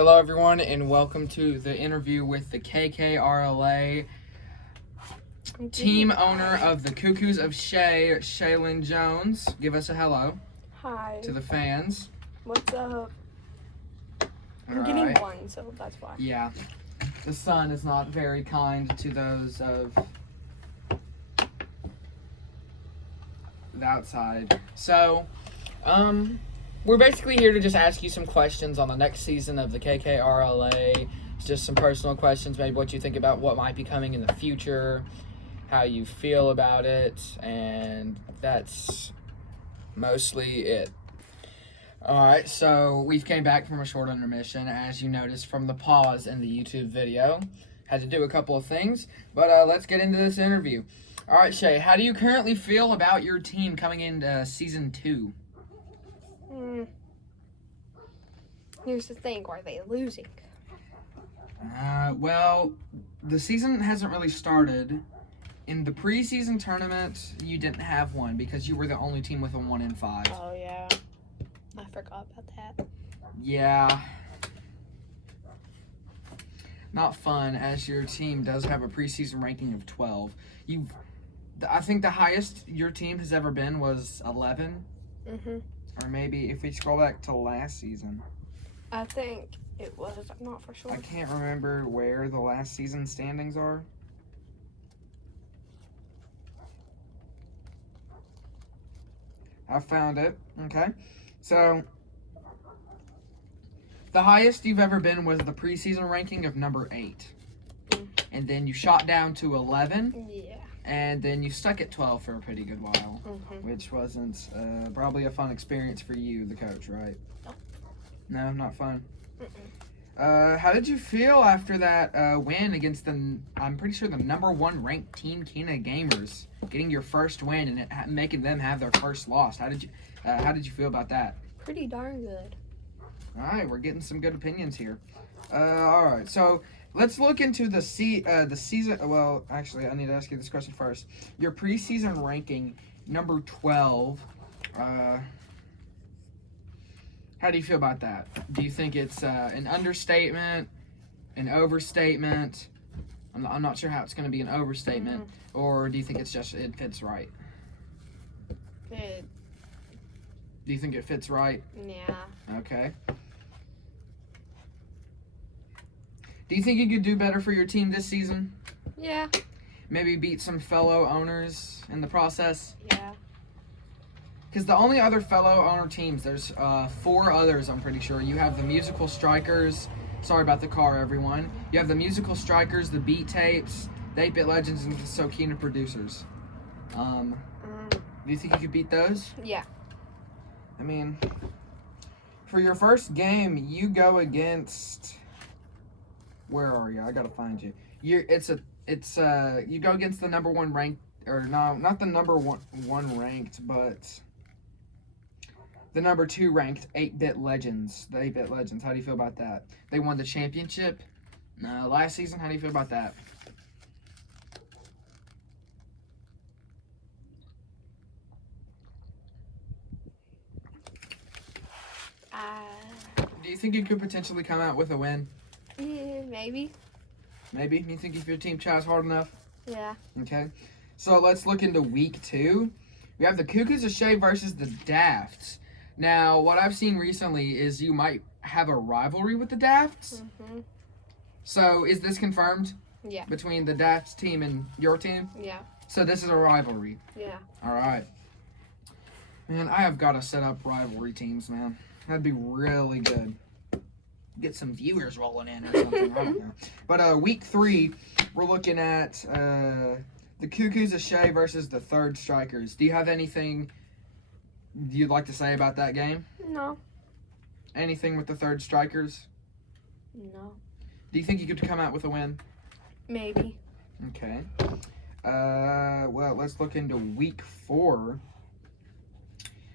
Hello, everyone, and welcome to the interview with the K.K.R.L.A. team owner of the KoKo's of SHae, SHaelynn Jones. Give us a hello. Hi. To the fans. What's up? I'm getting one, so that's why. Yeah. The sun is not very kind to those of the outside. So, we're basically here to just ask you some questions on the next season of the K.K.R.L.A. It's just some personal questions, maybe what you think about what might be coming in the future, how you feel about it, and that's mostly it. Alright, so we've came back from a short intermission, as you noticed from the pause in the YouTube video. Had to do a couple of things, but let's get into this interview. Alright, SHae, how do you currently feel about your team coming into Season 2? Here's the thing, are they losing? Well, the season hasn't really started. In the preseason tournament, you didn't have one because you were the only team with a 1-5. Oh, yeah. I forgot about that. Yeah. Not fun, as your team does have a preseason ranking of 12. I think the highest your team has ever been was 11. Or maybe if we scroll back to last season. I think it was. I'm not for sure. I can't remember where the last season standings are. I found it. Okay. So, the highest you've ever been was the preseason ranking of number 8. And then you shot down to 11. Yeah. And then you stuck at 12 for a pretty good while. Which wasn't probably a fun experience for you, the coach, right? No, not fun. How did you feel after that win against I'm pretty sure the number 1 ranked team, Kina Gamers, getting your first win and making them have their first loss? How did you feel about that? Pretty darn good. All right, we're getting some good opinions here. All right, so let's look into the season. Well, actually, I need to ask you this question first. Your preseason ranking, number 12. How do you feel about that? Do you think it's an understatement, an overstatement? I'm not sure how it's going to be an overstatement, or do you think it's just it fits right? Do you think it fits right? Yeah. Okay. Do you think you could do better for your team this season? Yeah. Maybe beat some fellow owners in the process? Yeah. Because the only other fellow owner teams, there's 4 others, I'm pretty sure. You have the Musical Strikers. Sorry about the car, everyone. You have the Musical Strikers, the Beat Tapes, the 8-Bit Legends, and the Sokina Producers. Do you think you could beat those? Yeah. I mean, for your first game, you go against... Where are you? I gotta find you. You go against the number 1 ranked, or no, not the number one ranked, but the number 2 ranked 8-Bit Legends. The 8-Bit Legends. How do you feel about that? They won the championship last season. How do you feel about that? Do you think you could potentially come out with a win? Yeah, maybe. Maybe? You think if your team tries hard enough? Yeah. Okay. So let's look into week 2. We have the KoKo's of SHae versus the Dafts. Now, what I've seen recently is you might have a rivalry with the Dafts. So is this confirmed? Yeah. Between the Dafts team and your team? Yeah. So this is a rivalry? Yeah. All right. Man, I have got to set up rivalry teams, man. That'd be really good. Get some viewers rolling in or something. I don't know. But week 3, we're looking at the KoKo's of SHae versus the Third Strikers. Do you have anything you'd like to say about that game? No. Anything with the Third Strikers? No. Do you think you could come out with a win? Maybe. Okay. Well, let's look into week 4.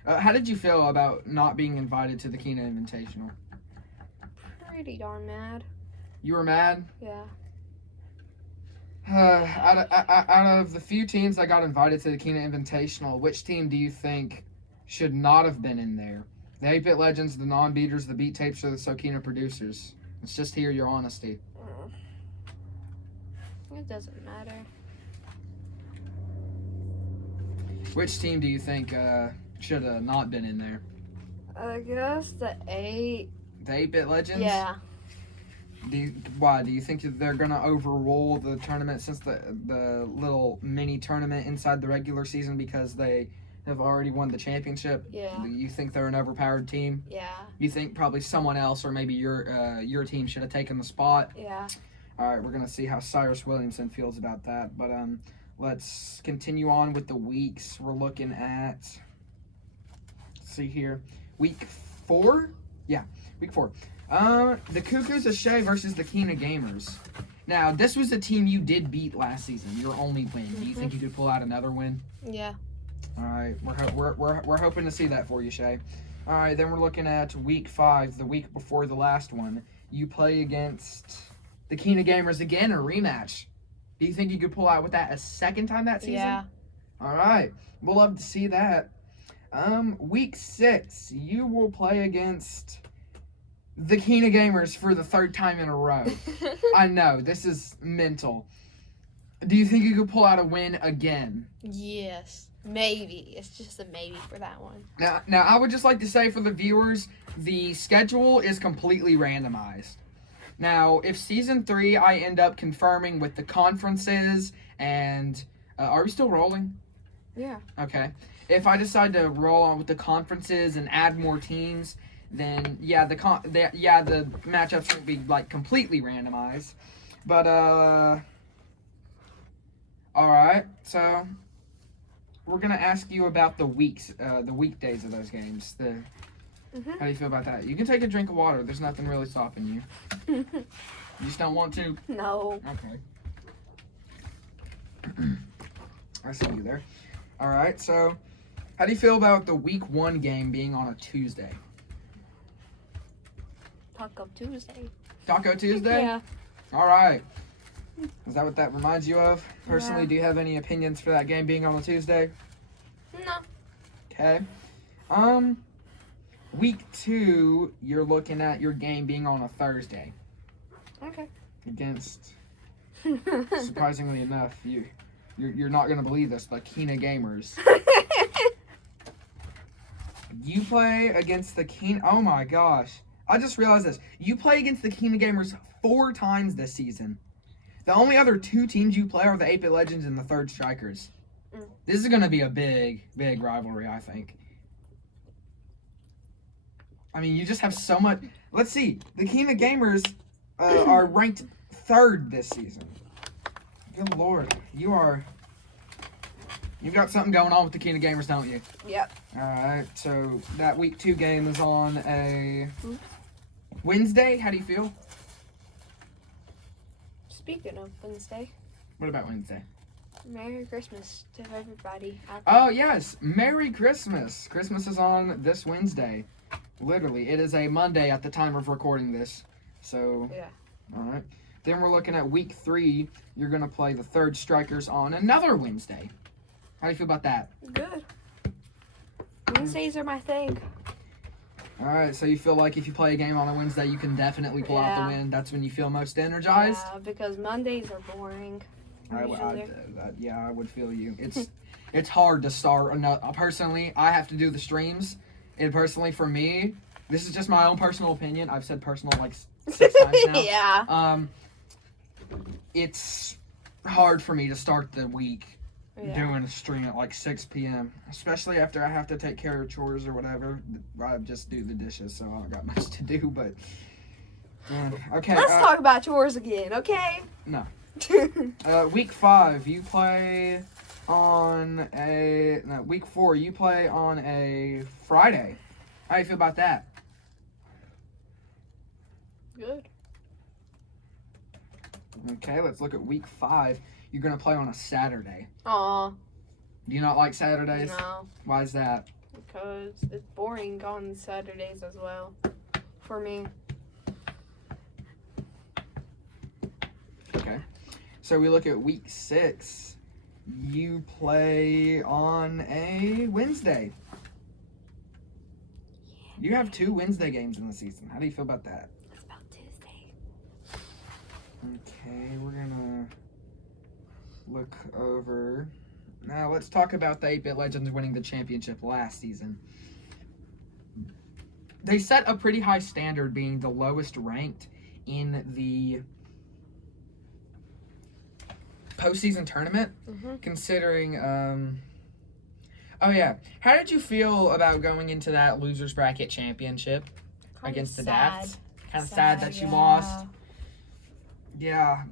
How did you feel about not being invited to the Kina Invitational? Pretty darn mad. You were mad? Yeah. Out of the few teams that got invited to the Kina Invitational, which team do you think should not have been in there? The 8-Bit Legends, the Non-Beaters, the Beat Tapes, or the Sokina Producers? It's just hear your honesty. It doesn't matter. Which team do you think should have not been in there? I guess the 8. The 8-Bit Legends? Yeah. Why? Do you think that they're going to overrule the tournament since the little mini tournament inside the regular season because they have already won the championship? Yeah. Do you think they're an overpowered team? Yeah. You think probably someone else or maybe your team should have taken the spot? Yeah. All right, we're going to see how Cyrus Williamson feels about that. But let's continue on with the weeks. We're looking at, let's see here, week 4? Yeah, week 4. The KoKo's SHae versus the Kina Gamers. Now, this was a team you did beat last season, your only win. Do you think you could pull out another win? Yeah. All right, we're hoping to see that for you, SHae. All right, then we're looking at week 5, the week before the last one. You play against the Kina Gamers again, a rematch. Do you think you could pull out with that a second time that season? Yeah. All right, we'll love to see that. Week 6, you will play against the Kina Gamers for the 3rd time in a row. I know, this is mental. Do you think you could pull out a win again? Yes. Maybe. It's just a maybe for that one. Now, I would just like to say for the viewers, the schedule is completely randomized. Now, if Season 3 I end up confirming with the conferences and... are we still rolling? Yeah. Okay. If I decide to roll on with the conferences and add more teams, then yeah, the matchups won't be like completely randomized. But all right. So we're gonna ask you about the weeks, the weekdays of those games. How do you feel about that? You can take a drink of water. There's nothing really stopping you. You just don't want to? No. Okay. I see you there. All right. So how do you feel about the week 1 game being on a Tuesday? Taco Tuesday. Taco Tuesday? Yeah. All right. Is that what that reminds you of? Personally, Yeah. do you have any opinions for that game being on a Tuesday? No. Okay. Week 2, you're looking at your game being on a Thursday. Okay. Against, surprisingly enough, you're not going to believe this, the Kina Gamers. You play against the Kina... Oh my gosh. I just realized this. You play against the Kina Gamers 4 times this season. The only other 2 teams you play are the 8-Bit Legends and the 3rd Strikers. This is going to be a big, big rivalry, I think. I mean, you just have so much... Let's see. The Kina Gamers are ranked 3rd this season. Good Lord. You've got something going on with the Kina Gamers, don't you? Yep. Alright, so that week 2 game is on a Wednesday. How do you feel? Speaking of Wednesday, What about Wednesday? Merry Christmas to everybody out there. Oh, yes. Merry Christmas. Christmas is on this Wednesday. Literally. It is a Monday at the time of recording this. So, Yeah. alright. Then we're looking at week 3. You're going to play the 3rd Strikers on another Wednesday. How do you feel about that? Good. Wednesdays are my thing. Alright, so you feel like if you play a game on a Wednesday, you can definitely pull out the win. That's when you feel most energized? Yeah, because Mondays are boring. I would feel you. It's hard to start. Personally, I have to do the streams. And personally, for me, this is just my own personal opinion. I've said personal like 6 times now. Yeah. It's hard for me to start the week doing a stream at like 6 p.m. Especially after I have to take care of chores or whatever. I just do the dishes, so I don't got much to do. But okay. Let's talk about chores again, okay? No. Week 5, you play on week 4, you play on a Friday. How do you feel about that? Good. Okay, let's look at week 5. You're going to play on a Saturday. Aw. Do you not like Saturdays? No. Why is that? Because it's boring on Saturdays as well. For me. Okay. So we look at week 6. You play on a Wednesday. You have 2 Wednesday games in the season. How do you feel about that? What about Tuesday? Okay, we're gonna look over. Now let's talk about the 8-Bit Legends winning the championship last season. They set a pretty high standard, being the lowest ranked in the postseason tournament, considering, oh yeah. How did you feel about going into that losers bracket championship against the Dafts? Kind of sad that you lost. Yeah.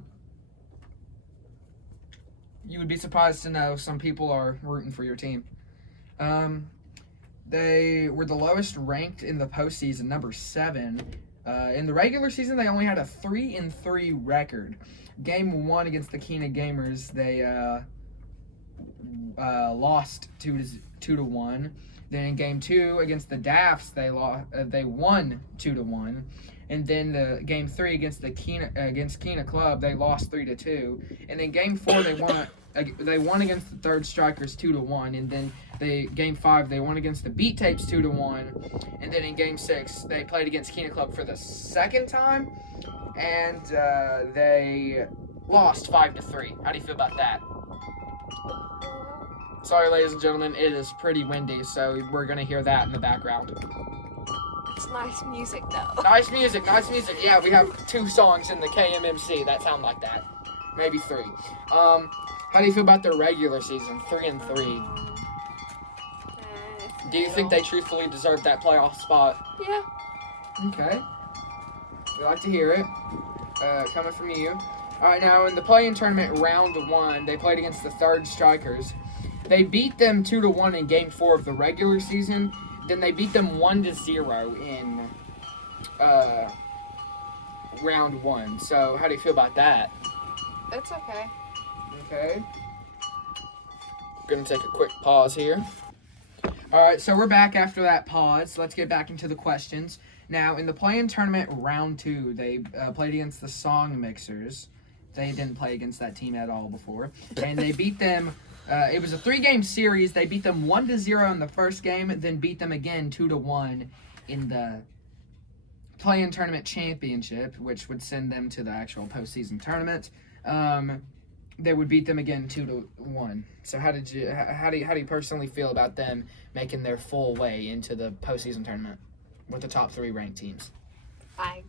You would be surprised to know some people are rooting for your team. They were the lowest ranked in the postseason, number 7. In the regular season, they only had a 3-3 record. Game 1 against the K.K.R.L.A, they lost 2-1. Then in Game 2 against the Dafts, they won 2-1. And then the Game 3 against the K.K.R.L.A, they lost 3-2. And then Game 4, they won against the Third Strikers 2-1. And then Game 5, they won against the Beat Tapes 2-1. And then in Game 6, they played against K.K.R.L.A for the second time, and they lost 5-3. How do you feel about that? Sorry, ladies and gentlemen, it is pretty windy, so we're gonna hear that in the background. It's nice music, though. Nice music, nice music. Yeah, we have 2 songs in the KMMC that sound like that. Maybe 3. How do you feel about their regular season? 3-3. Do you think they truthfully deserve that playoff spot? Yeah. Okay. We like to hear it. Coming from you. Alright, now in the play-in tournament round 1, they played against the Third Strikers. They beat them 2-1 in Game 4 of the regular season. Then they beat them 1-0 in round 1. So, how do you feel about that? It's okay. Okay. Gonna take a quick pause here. Alright, so we're back after that pause. Let's get back into the questions. Now, in the play-in tournament round 2, they played against the Song Mixers. They didn't play against that team at all before. And they beat them. It was a 3-game series. They beat them 1-0 in the first game, then beat them again 2-1 in the play-in tournament championship, which would send them to the actual postseason tournament. They would beat them again 2-1. So how do you personally feel about them making their full way into the postseason tournament with the top 3 ranked teams? I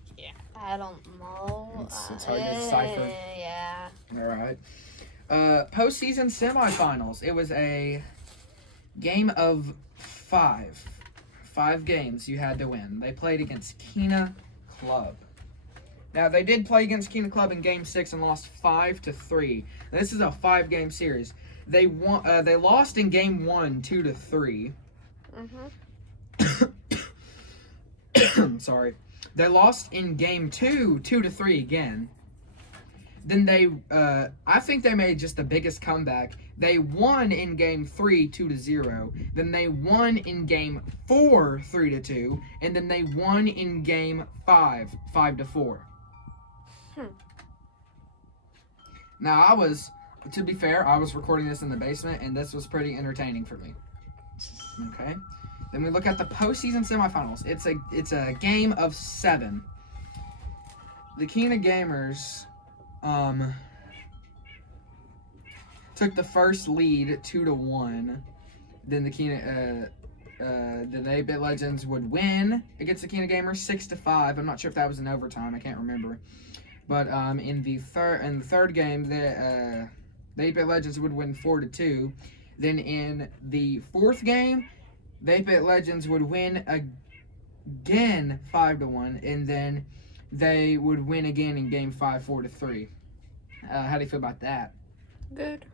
don't know. It's hard to decipher. Yeah. All right. Postseason semifinals. It was a game of 5. 5 games you had to win. They played against K.K.R.L.A. Now, they did play against K.K.R.L.A in Game 6 and lost 5-3. Now, this is a 5-game series. They lost in Game 1 2-3. Sorry. They lost in Game 2 2-3 again. Then I think they made just the biggest comeback. They won in Game 3 2-0. Then they won in Game 4 3-2. And then they won in Game 5 5-4. Now, to be fair, I was recording this in the basement, and this was pretty entertaining for me. Okay. Then we look at the postseason semifinals. It's a game of 7. The K.K.R.L.A took the first lead 2-1. Then the 8-Bit Legends would win against the K.K.R.L.A 6-5. I'm not sure if that was in overtime. I can't remember. But in the third game, the 8-Bit Legends would win 4-2. Then in the 4th game, the 8-Bit Legends would win again 5-1, and then they would win again in Game 5 4-3. How do you feel about that? Good.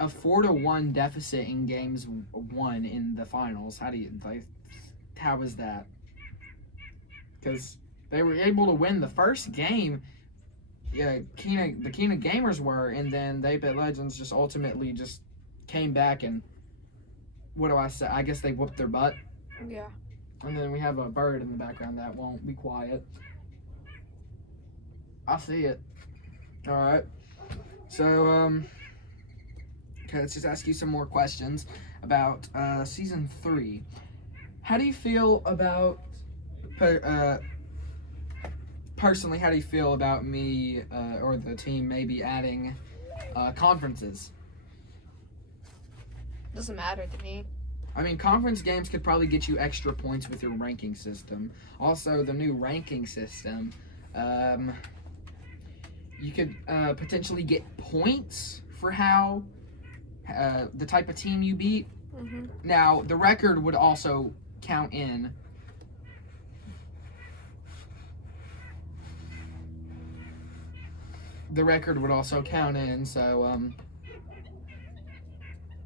A 4-1 deficit in Games 1 in the finals. How was that? Because they were able to win the first game. Yeah, the K.K.R.L.A were, and then the 8-Bit Legends just ultimately just came back and, what do I say? I guess they whooped their butt. Yeah. And then we have a bird in the background that won't be quiet. I see it. All right. So, okay, let's just ask you some more questions about Season 3. How do you feel about personally, how do you feel about me or the team maybe adding conferences? Doesn't matter to me. I mean, conference games could probably get you extra points with your ranking system. Also, the new ranking system, you could potentially get points for how the type of team you beat. Mm-hmm. Now, the record would also count in. The record would also count in, so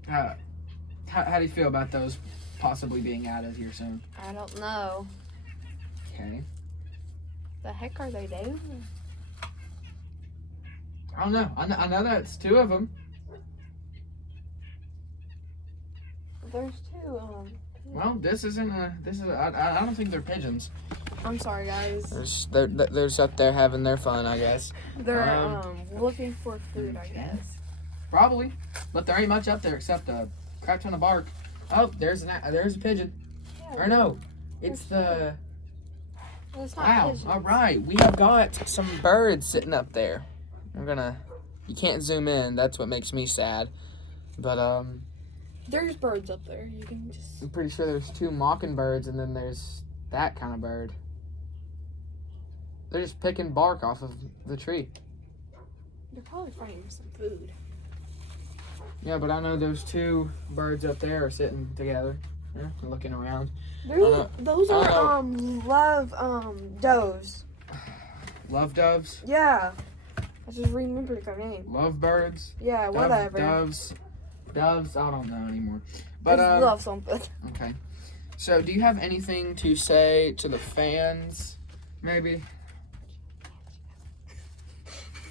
how do you feel about those possibly being added here soon? I don't know. Okay. The heck are they doing? I don't know. I know that's 2 of them. There's 2. Well, this isn't I don't think they're pigeons. I'm sorry, guys. They're just up there having their fun, I guess. They're looking for food, I guess. Probably, but there ain't much up there except a crap ton of bark. Oh, there's a pigeon. Yeah, Or no, it's the. well, it's not Wow. pigeons. All right, we have got some birds sitting up there. You can't zoom in. That's what makes me sad. But There's birds up there. You can just. I'm pretty sure there's 2 mockingbirds, and then there's that kind of bird. They're just picking bark off of the tree. They're probably finding some food. Yeah, but I know those 2 birds up there are sitting together, looking around. Those are love doves. Love doves. Yeah. I just remembered their name. Love birds. Yeah, whatever. Doves. I don't know anymore. But But love something. Okay. So, do you have anything to say to the fans? Maybe.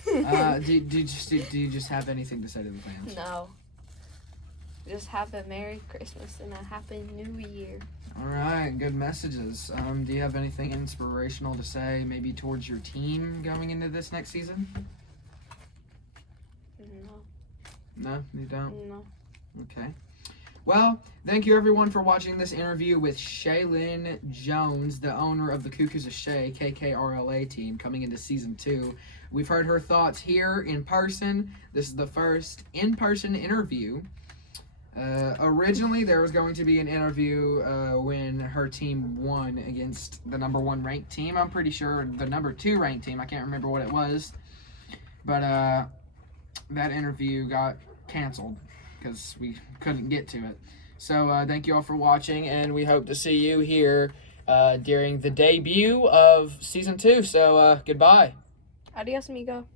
Do you just have anything to say to the fans? No. Just have a Merry Christmas and a Happy New Year. All right, good messages. Do you have anything inspirational to say, maybe towards your team going into this next season? No. No, you don't. No. Okay. Well, thank you everyone for watching this interview with SHaelynn Jones, the owner of the KoKo's SHae, K.K.R.L.A team, coming into season 2. We've heard her thoughts here in person. This is the first in-person interview. Originally, there was going to be an interview when her team won against the number 1 ranked team. I'm pretty sure the number 2 ranked team. I can't remember what it was. But that interview got canceled because we couldn't get to it. So thank you all for watching, and we hope to see you here during the debut of season 2. So goodbye. Adios, amigo.